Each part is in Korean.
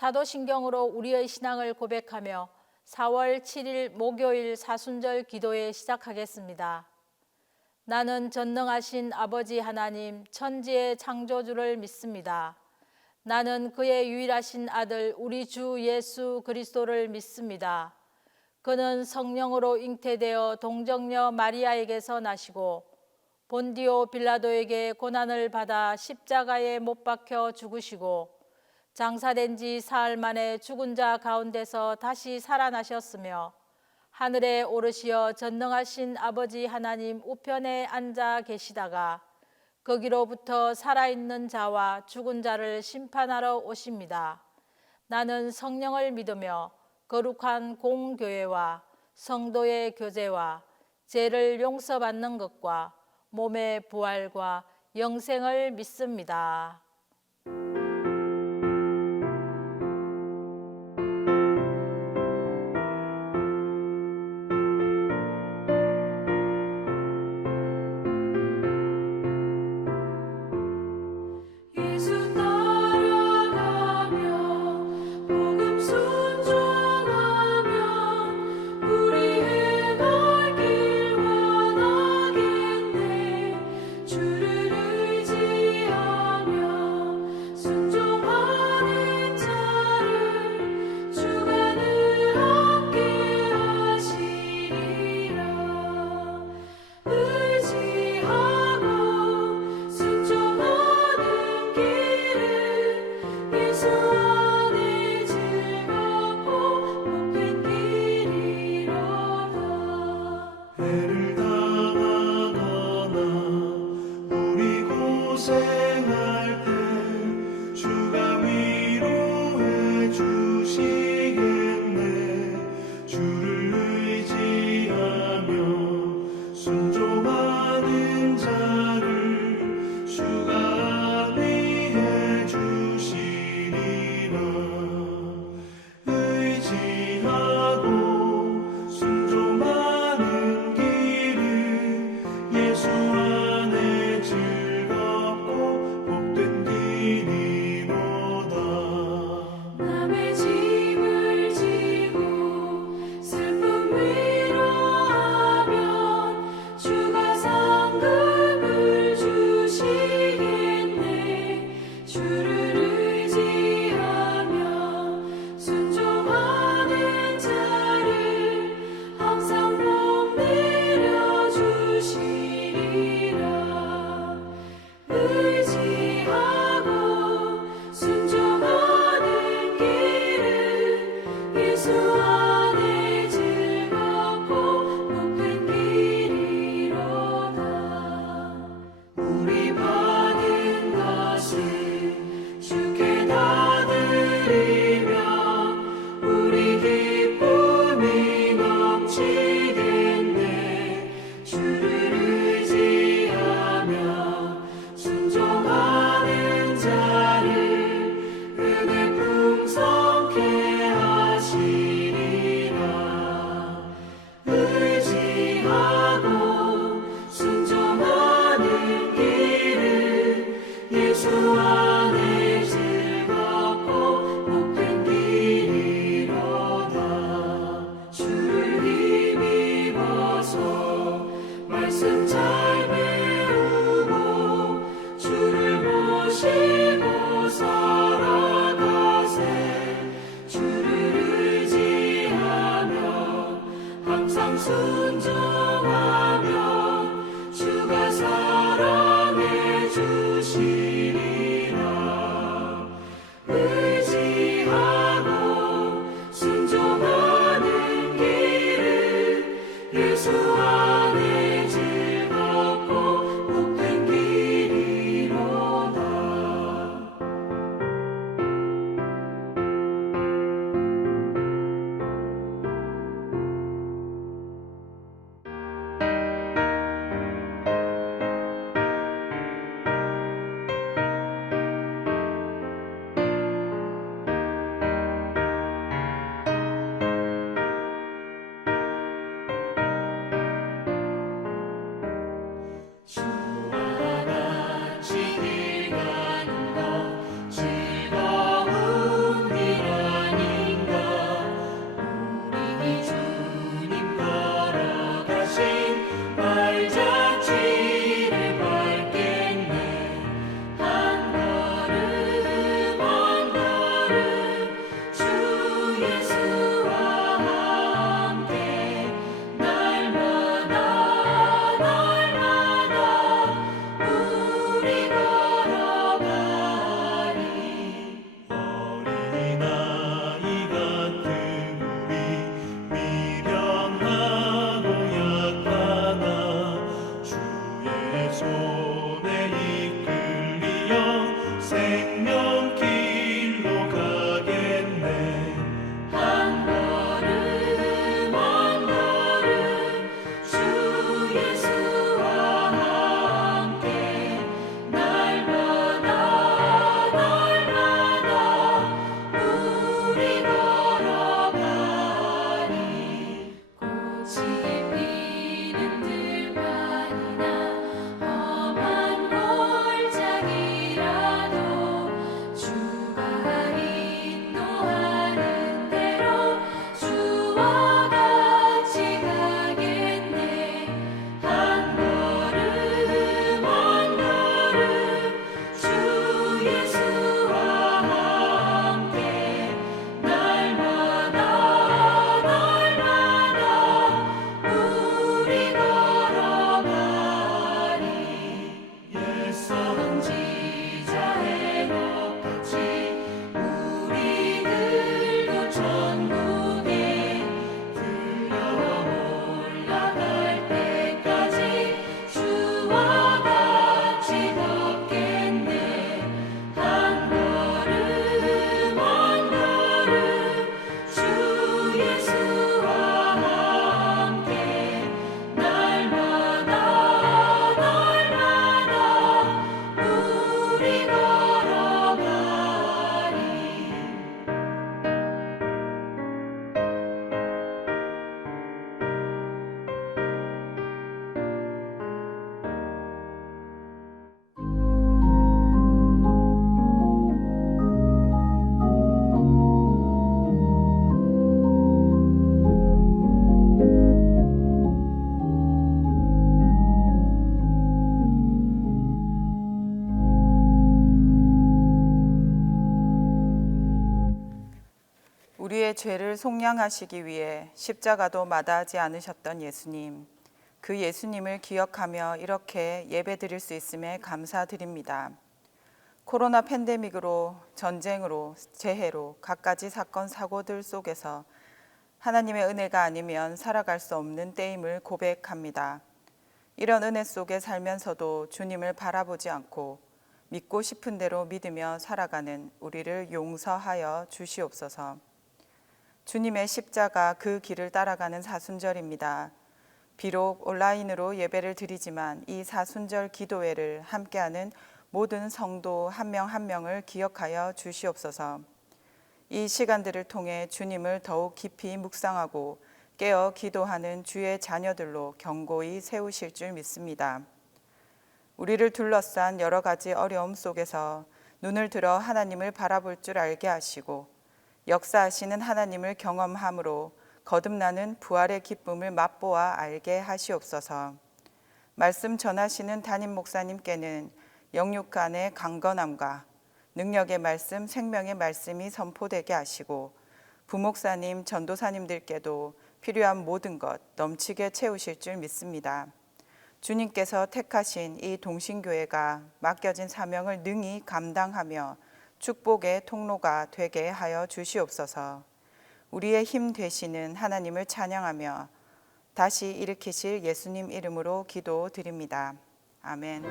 사도신경으로 우리의 신앙을 고백하며 4월 7일 목요일 사순절 기도회 시작하겠습니다. 나는 전능하신 아버지 하나님 천지의 창조주를 믿습니다. 나는 그의 유일하신 아들 우리 주 예수 그리스도를 믿습니다. 그는 성령으로 잉태되어 동정녀 마리아에게서 나시고 본디오 빌라도에게 고난을 받아 십자가에 못 박혀 죽으시고 장사된 지 사흘 만에 죽은 자 가운데서 다시 살아나셨으며 하늘에 오르시어 전능하신 아버지 하나님 우편에 앉아 계시다가 거기로부터 살아있는 자와 죽은 자를 심판하러 오십니다. 나는 성령을 믿으며 거룩한 공교회와 성도의 교제와 죄를 용서받는 것과 몸의 부활과 영생을 믿습니다. 예수 따라가며 복음 순종하며 우리 행할 길 원하겠네. 주를 의지하며 우리의 죄를 속량하시기 위해 십자가도 마다하지 않으셨던 예수님, 그 예수님을 기억하며 이렇게 예배드릴 수 있음에 감사드립니다. 코로나 팬데믹으로, 전쟁으로, 재해로 갖가지 사건 사고들 속에서 하나님의 은혜가 아니면 살아갈 수 없는 때임을 고백합니다. 이런 은혜 속에 살면서도 주님을 바라보지 않고 믿고 싶은 대로 믿으며 살아가는 우리를 용서하여 주시옵소서. 주님의 십자가 그 길을 따라가는 사순절입니다. 비록 온라인으로 예배를 드리지만 이 사순절 기도회를 함께하는 모든 성도 한 명 한 명을 기억하여 주시옵소서. 이 시간들을 통해 주님을 더욱 깊이 묵상하고 깨어 기도하는 주의 자녀들로 견고히 세우실 줄 믿습니다. 우리를 둘러싼 여러 가지 어려움 속에서 눈을 들어 하나님을 바라볼 줄 알게 하시고 역사하시는 하나님을 경험함으로 거듭나는 부활의 기쁨을 맛보아 알게 하시옵소서. 말씀 전하시는 담임 목사님께는 영육 간의 강건함과 능력의 말씀, 생명의 말씀이 선포되게 하시고 부목사님, 전도사님들께도 필요한 모든 것 넘치게 채우실 줄 믿습니다. 주님께서 택하신 이 동신교회가 맡겨진 사명을 능히 감당하며 축복의 통로가 되게 하여 주시옵소서. 우리의 힘 되시는 하나님을 찬양하며 다시 일으키실 예수님 이름으로 기도드립니다. 아멘.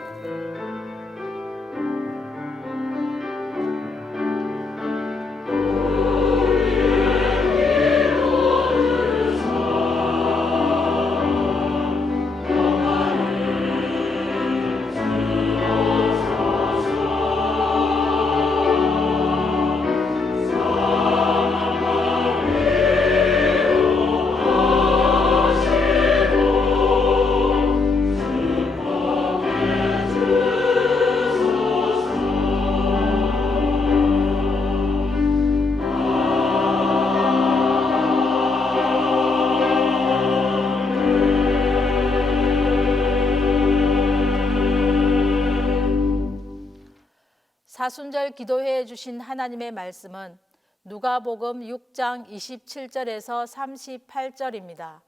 사순절 기도회에 주신 하나님의 말씀은 누가복음 6장 27절에서 38절입니다.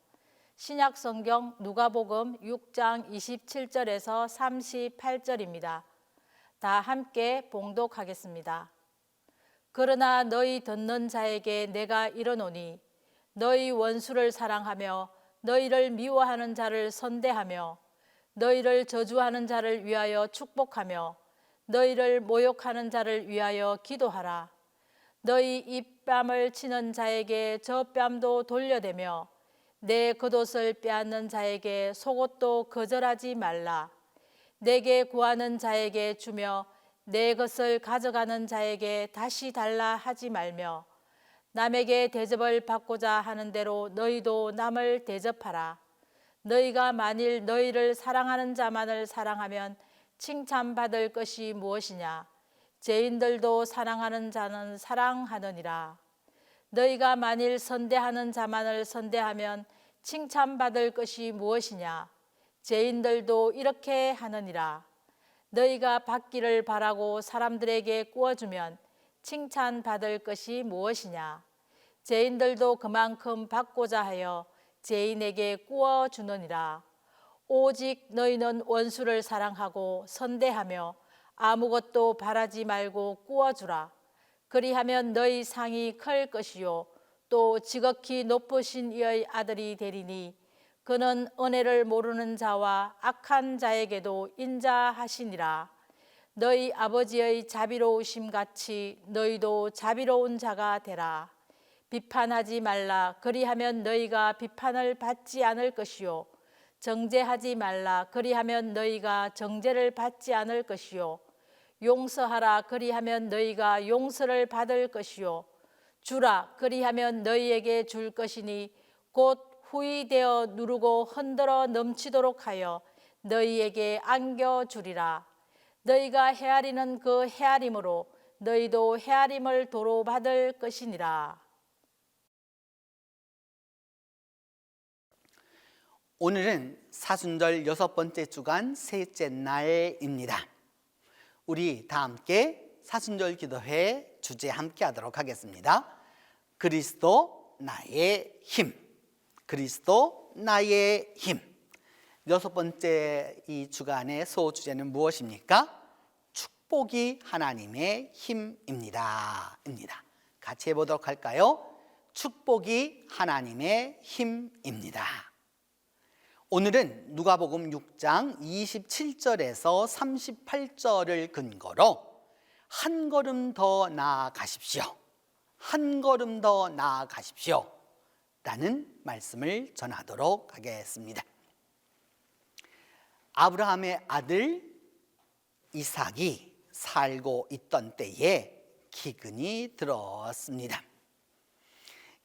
신약 성경 누가복음 6장 27절에서 38절입니다. 다 함께 봉독하겠습니다. 그러나 너희 듣는 자에게 내가 이르노니 너희 원수를 사랑하며 너희를 미워하는 자를 선대하며 너희를 저주하는 자를 위하여 축복하며 너희를 모욕하는 자를 위하여 기도하라. 너희 입뺨을 치는 자에게 저 뺨도 돌려대며 내 겉옷을 빼앗는 자에게 속옷도 거절하지 말라. 내게 구하는 자에게 주며 내 것을 가져가는 자에게 다시 달라 하지 말며 남에게 대접을 받고자 하는 대로 너희도 남을 대접하라. 너희가 만일 너희를 사랑하는 자만을 사랑하면 칭찬받을 것이 무엇이냐? 죄인들도 사랑하는 자는 사랑하느니라. 너희가 만일 선대하는 자만을 선대하면 칭찬받을 것이 무엇이냐? 죄인들도 이렇게 하느니라. 너희가 받기를 바라고 사람들에게 구워주면 칭찬받을 것이 무엇이냐? 죄인들도 그만큼 받고자 하여 죄인에게 구워주느니라. 오직 너희는 원수를 사랑하고 선대하며 아무것도 바라지 말고 구워주라. 그리하면 너희 상이 클 것이요 또 지극히 높으신 이의 아들이 되리니 그는 은혜를 모르는 자와 악한 자에게도 인자하시니라. 너희 아버지의 자비로우심 같이 너희도 자비로운 자가 되라. 비판하지 말라. 그리하면 너희가 비판을 받지 않을 것이요 정죄하지 말라. 그리하면 너희가 정죄를 받지 않을 것이요 용서하라. 그리하면 너희가 용서를 받을 것이요 주라. 그리하면 너희에게 줄 것이니 곧 후이되어 누르고 흔들어 넘치도록 하여 너희에게 안겨주리라. 너희가 헤아리는 그 헤아림으로 너희도 헤아림을 도로 받을 것이니라. 오늘은 사순절 6번째 주간 셋째 날입니다. 우리 다 함께 사순절 기도회 주제 함께 하도록 하겠습니다. 그리스도 나의 힘. 그리스도 나의 힘. 6번째 이 주간의 소주제는 무엇입니까? 축복이 하나님의 힘입니다. 같이 해보도록 할까요? 축복이 하나님의 힘입니다. 오늘은 누가복음 6장 27절에서 38절을 근거로 한 걸음 더 나아가십시오. 한 걸음 더 나아가십시오. 라는 말씀을 전하도록 하겠습니다. 아브라함의 아들 이삭이 살고 있던 때에 기근이 들었습니다.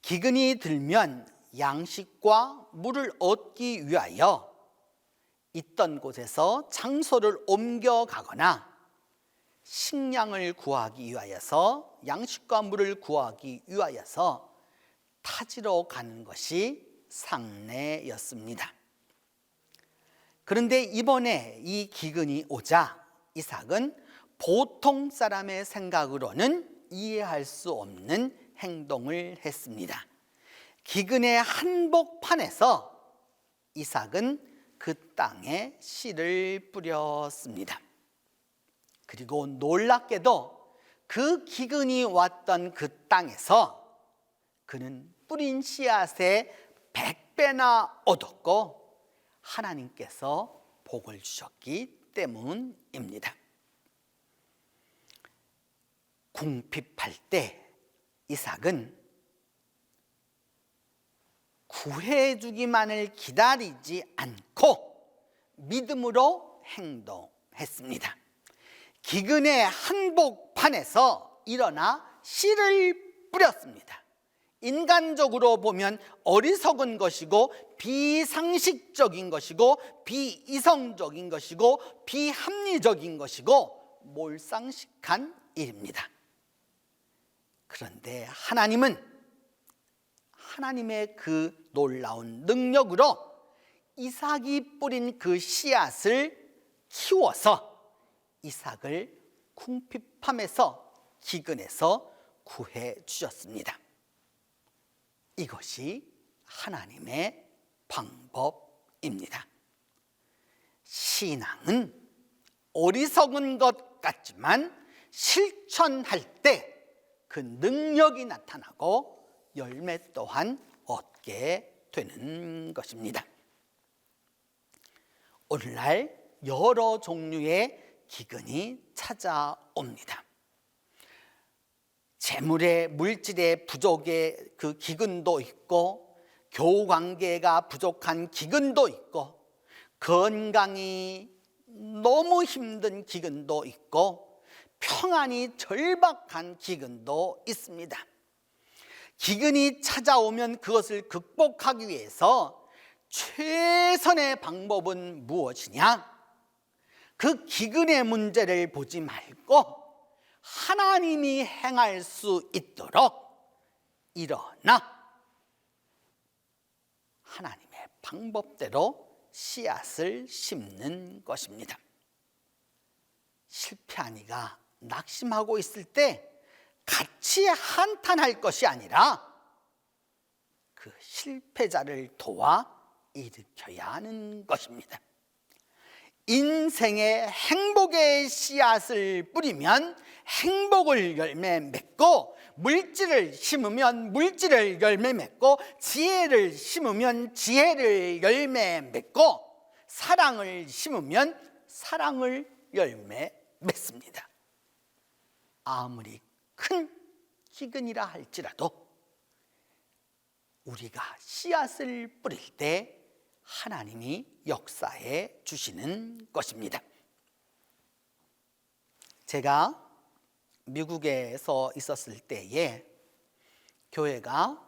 기근이 들면 양식과 물을 얻기 위하여 있던 곳에서 장소를 옮겨가거나 식량을 구하기 위하여서 양식과 물을 구하기 위하여서 타지러 가는 것이 상례였습니다. 그런데 이번에 이 기근이 오자 이삭은 보통 사람의 생각으로는 이해할 수 없는 행동을 했습니다. 기근의 한복판에서 이삭은 그 땅에 씨를 뿌렸습니다. 그리고 놀랍게도 그 기근이 왔던 그 땅에서 그는 뿌린 씨앗의 100배나 얻었고 하나님께서 복을 주셨기 때문입니다. 궁핍할 때 이삭은 구해주기만을 기다리지 않고 믿음으로 행동했습니다. 기근의 한복판에서 일어나 씨를 뿌렸습니다. 인간적으로 보면 어리석은 것이고 비상식적인 것이고 비이성적인 것이고 비합리적인 것이고 몰상식한 일입니다. 그런데 하나님은 하나님의 그 놀라운 능력으로 이삭이 뿌린 그 씨앗을 키워서 이삭을 궁핍함에서 기근에서 구해 주셨습니다. 이것이 하나님의 방법입니다. 신앙은 어리석은 것 같지만 실천할 때 그 능력이 나타나고 열매 또한 얻게 되는 것입니다. 오늘날 여러 종류의 기근이 찾아옵니다. 재물의 물질의 부족의 그 기근도 있고 교우 관계가 부족한 기근도 있고 건강이 너무 힘든 기근도 있고 평안이 절박한 기근도 있습니다. 기근이 찾아오면 그것을 극복하기 위해서 최선의 방법은 무엇이냐? 그 기근의 문제를 보지 말고 하나님이 행할 수 있도록 일어나 하나님의 방법대로 씨앗을 심는 것입니다. 실패한 이가 낙심하고 있을 때 같이 한탄할 것이 아니라 그 실패자를 도와 일으켜야 하는 것입니다. 인생의 행복의 씨앗을 뿌리면 행복을 열매 맺고 물질을 심으면 물질을 열매 맺고 지혜를 심으면 지혜를 열매 맺고 사랑을 심으면 사랑을 열매 맺습니다. 아무리 큰 기근이라 할지라도 우리가 씨앗을 뿌릴 때 하나님이 역사해 주시는 것입니다. 제가 미국에서 있었을 때에 교회가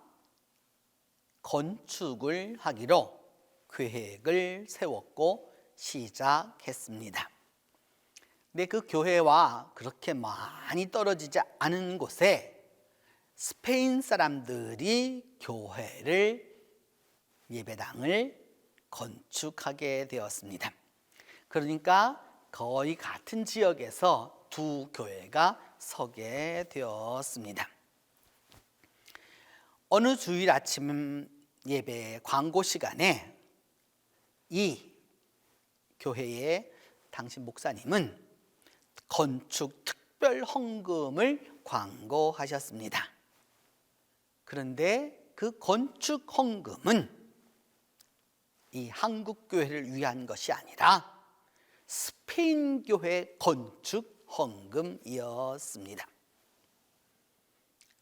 건축을 하기로 계획을 세웠고 시작했습니다. 근데 그 교회와 그렇게 많이 떨어지지 않은 곳에 스페인 사람들이 교회를 예배당을 건축하게 되었습니다. 그러니까 거의 같은 지역에서 두 교회가 서게 되었습니다. 어느 주일 아침 예배 광고 시간에 이 교회의 당시 목사님은 건축 특별 헌금을 광고하셨습니다. 그런데 그 건축 헌금은 이 한국 교회를 위한 것이 아니라 스페인 교회 건축 헌금이었습니다.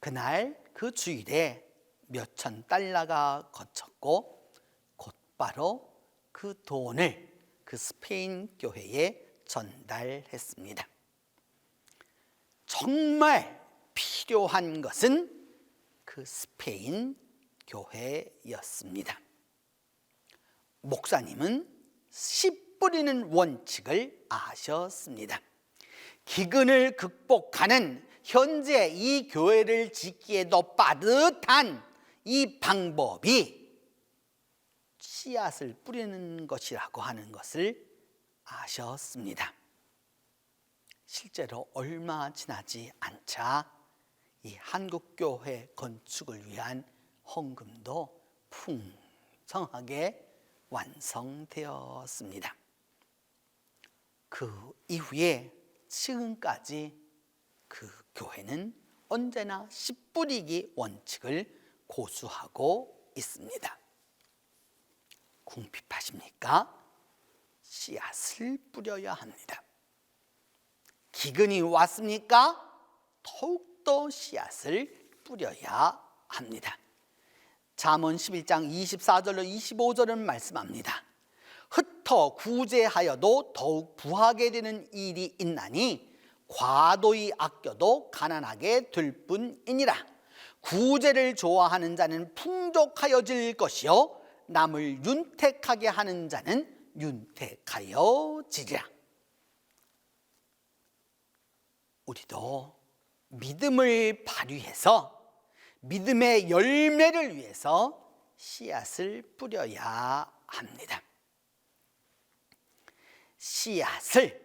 그날 그 주일에 몇천 달러가 거쳤고 곧바로 그 돈을 그 스페인 교회에 전달했습니다. 정말 필요한 것은 그 스페인 교회였습니다. 목사님은 씨 뿌리는 원칙을 아셨습니다. 기근을 극복하는 현재 이 교회를 짓기에도 빠듯한 이 방법이 씨앗을 뿌리는 것이라고 하는 것을 아셨습니다. 실제로 얼마 지나지 않자 이 한국교회 건축을 위한 헌금도 풍성하게 완성되었습니다. 그 이후에 지금까지 그 교회는 언제나 씨 뿌리기 원칙을 고수하고 있습니다. 궁핍하십니까? 씨앗을 뿌려야 합니다. 기근이 왔습니까? 더욱더 씨앗을 뿌려야 합니다. 잠언 11장 24절로 25절은 말씀합니다. 흩어 구제하여도 더욱 부하게 되는 일이 있나니 과도히 아껴도 가난하게 될 뿐이니라. 구제를 좋아하는 자는 풍족하여질 것이요 남을 윤택하게 하는 자는 윤택하여지리라. 우리도 믿음을 발휘해서 믿음의 열매를 위해서 씨앗을 뿌려야 합니다. 씨앗을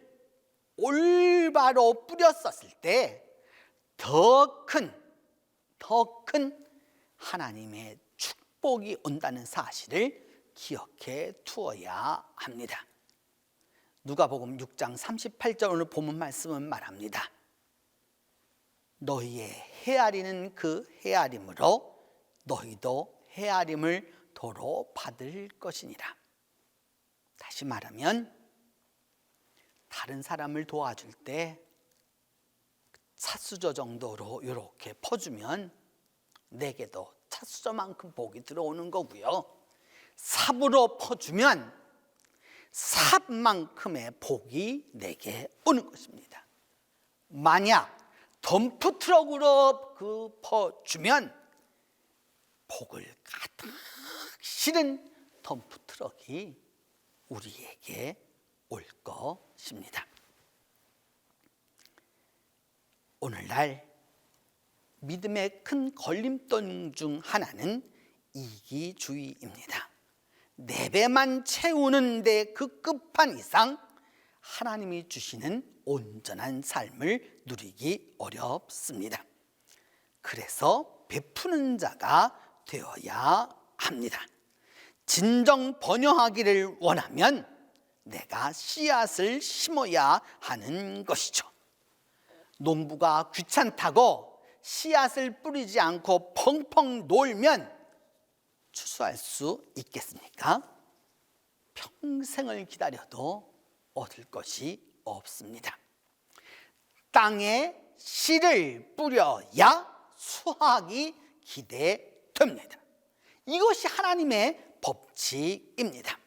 올바로 뿌렸었을 때 더 큰 하나님의 축복이 온다는 사실을 기억해 두어야 합니다. 누가복음 6장 38절 오늘 본문 말씀은 말합니다. 너희의 헤아리는 그 헤아림으로 너희도 헤아림을 도로 받을 것이니라. 다시 말하면 다른 사람을 도와줄 때 찻수저 정도로 이렇게 퍼주면 내게도 찻수저만큼 복이 들어오는 거고요. 삽으로 퍼주면 삽만큼의 복이 내게 오는 것입니다. 만약 덤프트럭으로 그 퍼주면 복을 가득 실은 덤프트럭이 우리에게 올 것입니다. 오늘날 믿음의 큰 걸림돌 중 하나는 이기주의입니다. 내 배만 채우는데 그 끝판 이상 하나님이 주시는 온전한 삶을 누리기 어렵습니다. 그래서 베푸는 자가 되어야 합니다. 진정 번영하기를 원하면 내가 씨앗을 심어야 하는 것이죠. 농부가 귀찮다고 씨앗을 뿌리지 않고 펑펑 놀면 추수할 수 있겠습니까? 평생을 기다려도 얻을 것이 없습니다. 땅에 씨를 뿌려야 수확이 기대됩니다. 이것이 하나님의 법칙입니다.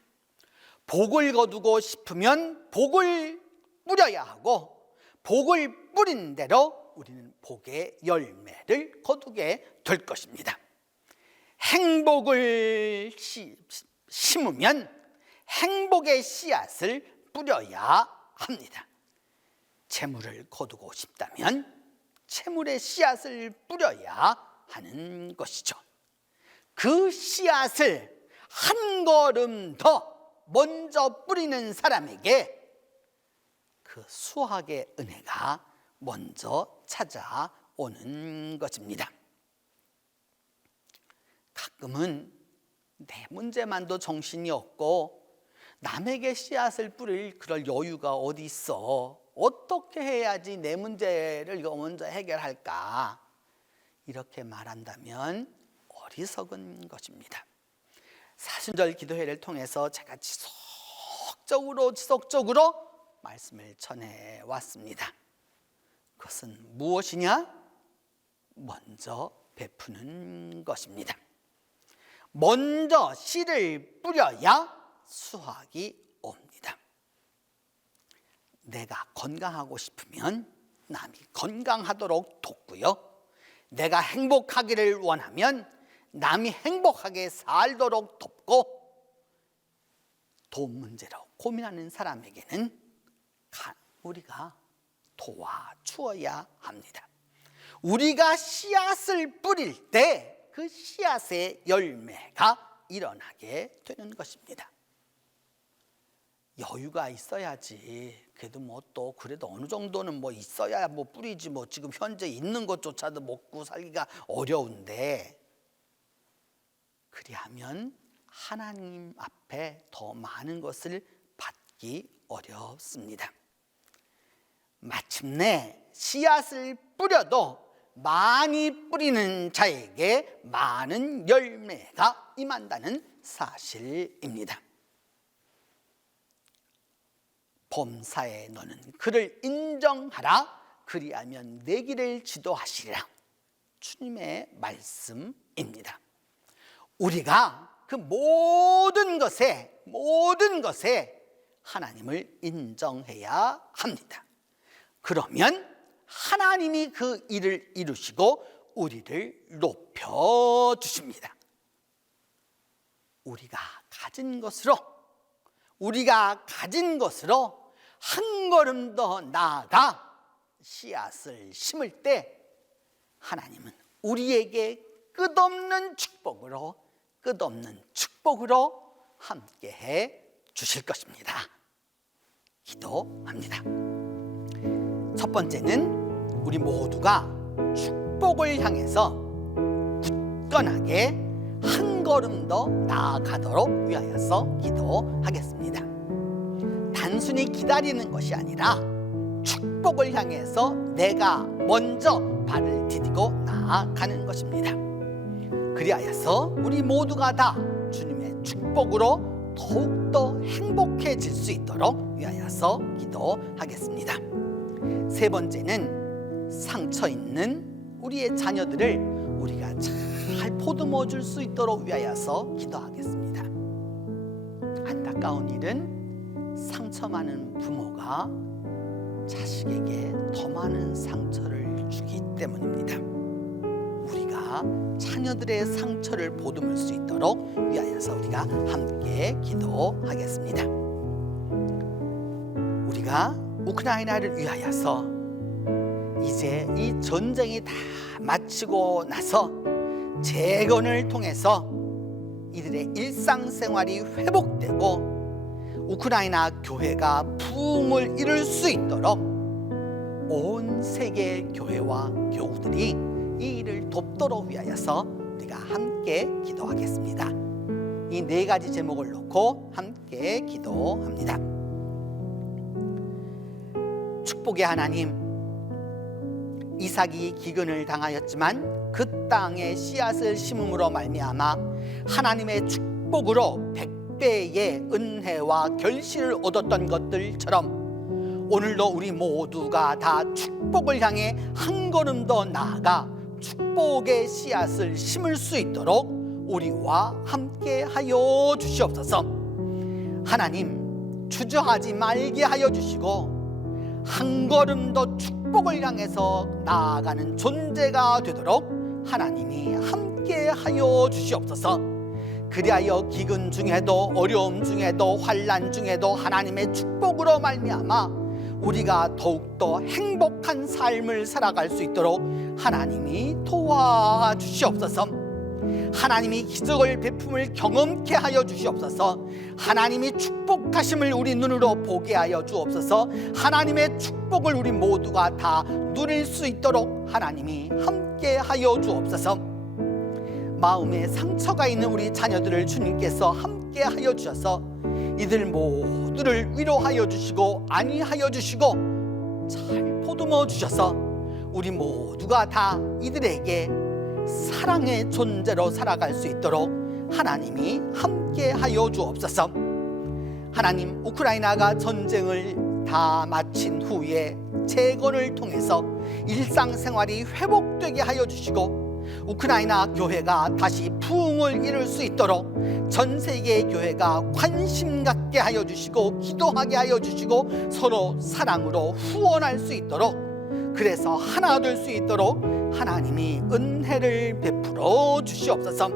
복을 거두고 싶으면 복을 뿌려야 하고 복을 뿌린 대로 우리는 복의 열매를 거두게 될 것입니다. 행복을 심으면 행복의 씨앗을 뿌려야 합니다. 재물을 거두고 싶다면 재물의 씨앗을 뿌려야 하는 것이죠. 그 씨앗을 한 걸음 더 먼저 뿌리는 사람에게 그 수확의 은혜가 먼저 찾아오는 것입니다. 가끔은 내 문제만도 정신이 없고 남에게 씨앗을 뿌릴 그럴 여유가 어디 있어. 어떻게 해야지 내 문제를 먼저 해결할까? 이렇게 말한다면 어리석은 것입니다. 사순절 기도회를 통해서 제가 지속적으로 말씀을 전해 왔습니다. 그것은 무엇이냐? 먼저 베푸는 것입니다. 먼저 씨를 뿌려야 수확이 옵니다. 내가 건강하고 싶으면 남이 건강하도록 돕고요. 내가 행복하기를 원하면 남이 행복하게 살도록 돕고, 돈 문제로 고민하는 사람에게는 우리가 도와주어야 합니다. 우리가 씨앗을 뿌릴 때 그 씨앗의 열매가 일어나게 되는 것입니다. 여유가 있어야지. 그래도 그래도 어느 정도는 있어야 뿌리지. 지금 현재 있는 것조차도 먹고 살기가 어려운데, 그리하면 하나님 앞에 더 많은 것을 받기 어렵습니다. 마침내 씨앗을 뿌려도 많이 뿌리는 자에게 많은 열매가 임한다는 사실입니다. 범사에 너는 그를 인정하라. 그리하면 내 길을 지도하시리라. 주님의 말씀입니다. 우리가 그 모든 것에 하나님을 인정해야 합니다. 그러면 하나님이 그 일을 이루시고 우리를 높여주십니다. 우리가 가진 것으로 한 걸음 더 나아가 씨앗을 심을 때 하나님은 우리에게 끝없는 축복으로 함께해 주실 것입니다. 기도합니다. 첫 번째는 우리 모두가 축복을 향해서 굳건하게 한 걸음 더 나아가도록 위하여서 기도하겠습니다. 단순히 기다리는 것이 아니라 축복을 향해서 내가 먼저 발을 디디고 나아가는 것입니다. 그리하여서 우리 모두가 다 주님의 축복으로 더욱더 행복해질 수 있도록 위하여서 기도하겠습니다. 세 번째는 상처 있는 우리의 자녀들을 우리가 잘 보듬어 줄 수 있도록 위하여서 기도하겠습니다. 안타까운 일은 상처 많은 부모가 자식에게 더 많은 상처를 주기 때문입니다. 우리가 자녀들의 상처를 보듬을 수 있도록 위하여서 우리가 함께 기도하겠습니다. 우리가 우크라이나를 위하여서 이제 이 전쟁이 다 마치고 나서 재건을 통해서 이들의 일상생활이 회복되고 우크라이나 교회가 부흥을 이룰 수 있도록 온 세계 교회와 교우들이 이 일을 돕도록 위하여서 우리가 함께 기도하겠습니다. 이 네 가지 제목을 놓고 함께 기도합니다. 축복의 하나님, 이삭이 기근을 당하였지만 그 땅에 씨앗을 심음으로 말미암아 하나님의 축복으로 100배의 은혜와 결실을 얻었던 것들처럼 오늘도 우리 모두가 다 축복을 향해 한 걸음 더 나아가 축복의 씨앗을 심을 수 있도록 우리와 함께 하여 주시옵소서. 하나님, 주저하지 말게 하여 주시고 한 걸음 더 축복을 향해서 나아가는 존재가 되도록 하나님이 함께 하여 주시옵소서. 그리하여 기근 중에도 어려움 중에도 환난 중에도 하나님의 축복으로 말미암아 우리가 더욱더 행복한 삶을 살아갈 수 있도록 하나님이 도와주시옵소서. 하나님이 기적을 베품을 경험케 하여 주시옵소서. 하나님이 축복하심을 우리 눈으로 보게 하여 주옵소서. 하나님의 축복을 우리 모두가 다 누릴 수 있도록 하나님이 함께 하여 주옵소서. 마음에 상처가 있는 우리 자녀들을 주님께서 함께 하여 주셔서 이들 모두를 위로하여 주시고 안위하여 주시고 잘 보듬어 주셔서 우리 모두가 다 이들에게 사랑의 존재로 살아갈 수 있도록 하나님이 함께 하여 주옵소서. 하나님, 우크라이나가 전쟁을 다 마친 후에 재건을 통해서 일상생활이 회복되게 하여 주시고 우크라이나 교회가 다시 부흥을 이룰 수 있도록 전 세계의 교회가 관심 갖게 하여 주시고 기도하게 하여 주시고 서로 사랑으로 후원할 수 있도록, 그래서 하나 될 수 있도록 하나님이 은혜를 베풀어 주시옵소서.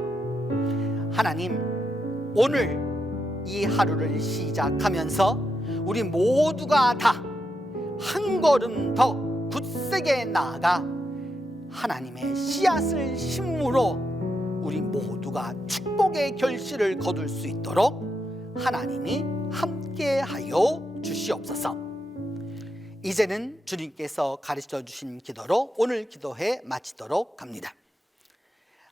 하나님, 오늘 이 하루를 시작하면서 우리 모두가 다 한 걸음 더 굳세게 나아가 하나님의 씨앗을 심므로 우리 모두가 축복의 결실을 거둘 수 있도록 하나님이 함께하여 주시옵소서. 이제는 주님께서 가르쳐 주신 기도로 오늘 기도회 마치도록 합니다.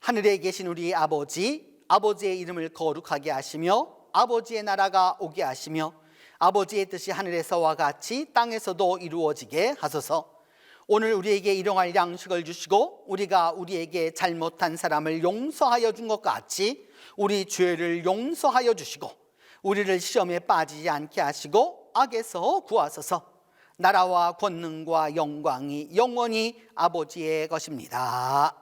하늘에 계신 우리 아버지, 아버지의 이름을 거룩하게 하시며 아버지의 나라가 오게 하시며 아버지의 뜻이 하늘에서와 같이 땅에서도 이루어지게 하소서. 오늘 우리에게 일용할 양식을 주시고 우리가 우리에게 잘못한 사람을 용서하여 준 것 같이 우리 죄를 용서하여 주시고 우리를 시험에 빠지지 않게 하시고 악에서 구하소서. 나라와 권능과 영광이 영원히 아버지의 것입니다.